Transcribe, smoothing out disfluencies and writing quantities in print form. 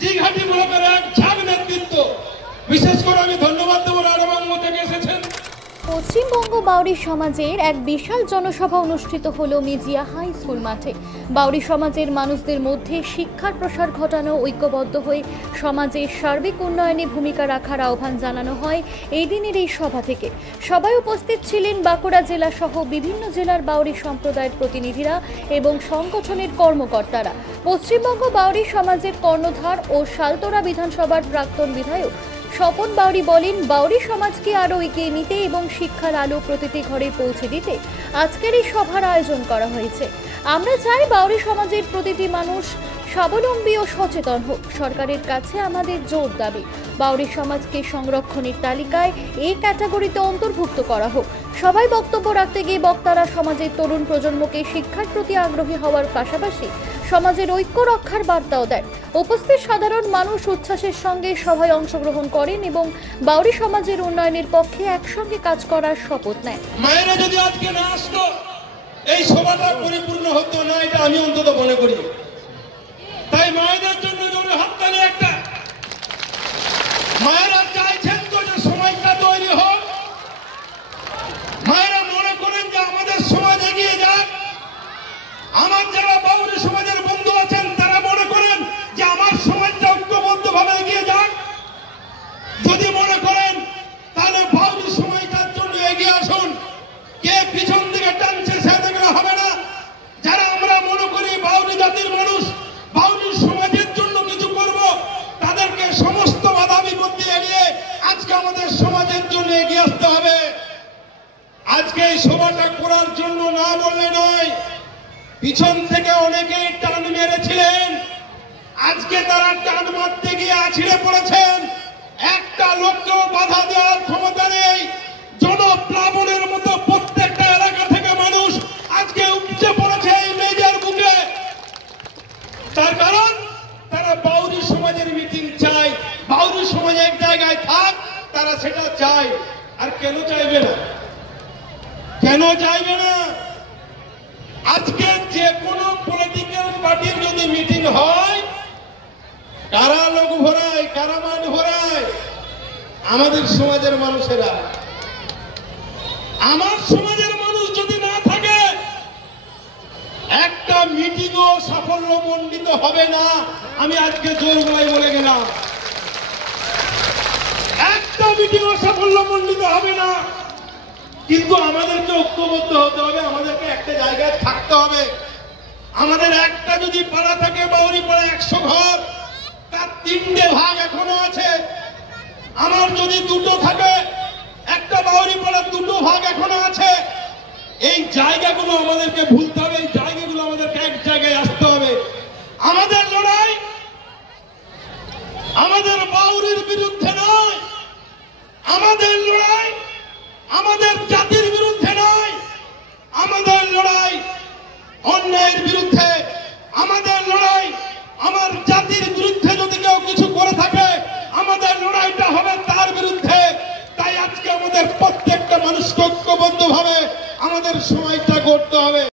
জিঘাটি ব্লকের এক ঝাঁক নেতৃত্ব, বিশেষ করে আমি ধন্যবাদ দেবো রাঢ়বঙ্গ থেকে এসেছেন। পশ্চিমবঙ্গ বাউরি সমাজের এক বিশাল জনসভা অনুষ্ঠিত হলো মেজিয়া হাই স্কুল মাঠে। বাউরি সমাজের মানুষদের মধ্যে শিক্ষার প্রসার ঘটানো, ঐক্যবদ্ধ হয়ে সমাজের সার্বিক উন্নয়নে ভূমিকা রাখার আহ্বান জানানো হয় এই দিনের এই সভা থেকে। সবাই উপস্থিত ছিলেন বাঁকুড়া জেলা সহ বিভিন্ন জেলার বাউরি সম্প্রদায়ের প্রতিনিধিরা এবং সংগঠনের কর্মকর্তারা। পশ্চিমবঙ্গ বাউরি সমাজের কর্ণধার ও শালতোরা বিধানসভার প্রাক্তন বিধায়ক স্বপন বাউরি বলেন, বাউরি সমাজকে আরও এগিয়ে নিতে এবং শিক্ষার আলো প্রতিটি ঘরে পৌঁছে দিতে আজকের এই সভার আয়োজন করা হয়েছে। আমরা চাই বাউরি সমাজের প্রতিটি মানুষ স্বাবলম্বী ও সচেতন হোক। সরকারের কাছে আমাদের জোর দাবি, বাউরি সমাজকে সংরক্ষণের তালিকায় এই ক্যাটাগরিতে অন্তর্ভুক্ত করা হোক। সবাই বক্তব্য রাখতে গিয়ে বক্তারা সমাজের তরুণ প্রজন্মকে শিক্ষার প্রতি আগ্রহী হওয়ার পাশাপাশি সমাজের ঐক্য রক্ষার বার্তাও দেন। উপস্থিত সাধারণ মানুষ উচ্ছ্বাসের সঙ্গে সভায় অংশগ্রহণ করেন এবং বাউরি সমাজের উন্নয়নের পক্ষে একসঙ্গে কাজ করার শপথ নেয়। মায়েরা যদি আজকে না আসতো, এই সভাটা পরিপূর্ণ হতো না, এটা আমি অন্তত মনে করি। তাই মায়েদের জন্য জোরে হাততালি একটা। মায়েরা চাইছেন তো যে সময়টা তৈরি হোক। মায়েরা মনে করেন যে আমাদের সমাজ এগিয়ে যাক। আমার যারা বাউরি সমাজের বন্ধু আছেন তারা মনে করেন যে আমার সমাজটা ঐক্যবদ্ধভাবে এগিয়ে যাক। যদি মনে করেন তাহলে বাউরি সমাজটার জন্য এগিয়ে আসুন। কে পিছন দিকে টানছে সে দেখলে হবে না। যারা আমরা মনে করি বাউরি জাতির মানুষ, বাউরি সমাজের জন্য কিছু করব, তাদেরকে সমস্ত বাধা বিপত্তি এড়িয়ে আজকে আমাদের সমাজের জন্য এগিয়ে আসতে হবে। আজকে এই সভাটা করার জন্য না বললে নয়, পিছন থেকে অনেকেই টান মেরেছিলেন, আজকে তারা টান মারতে গিয়ে আছড়ে পড়েছেন। একটা লোককেও বাধা দেওয়ার ক্ষমতা নেই। জনপ্লাবনের মতো প্রত্যেকটা এলাকা থেকে মানুষ আজকে উপচে পড়েছে এই মেজার বুকে। তার কারণ তারা বাউরি সমাজের মিটিং চায়, বাউরি সমাজ এক জায়গায় থাক, তারা সেটা চায়। আর কেন চাইবে না? কেন চাইবে না? আজকে যে কোনো পলিটিক্যাল পার্টির যদি মিটিং হয়, কারা লোক ভরায়, কারা মান ভরায়? আমাদের সমাজের মানুষেরা। আমার সমাজের মানুষ যদি না থাকে, একটা মিটিংও সাফল্য মণ্ডিত হবে না। আমি আজকে জোর গলায় বলে গেলাম, একটা মিটিংও সাফল্য মণ্ডিত হবে না। কিন্তু আমাদেরকে ঐক্যবদ্ধ হতে হবে, আমাদেরকে একটা জায়গায় থাকতে হবে। আমাদের একটা যদি পাড়া থাকে, বাউরি পাড়া 100 ঘর, তার 3টে ভাগ এখনো আছে। আমার যদি 2টো থাকে, একটা বাউরি পাড়ার 2টো ভাগ এখনো আছে। এই জায়গাগুলো আমাদেরকে ভুলতে হবে, এই জায়গাগুলো আমাদেরকে এক জায়গায় আসতে হবে। আমাদের লড়াই আমাদের বাউরির বিরুদ্ধে নয়, আমাদের লড়াই আমাদের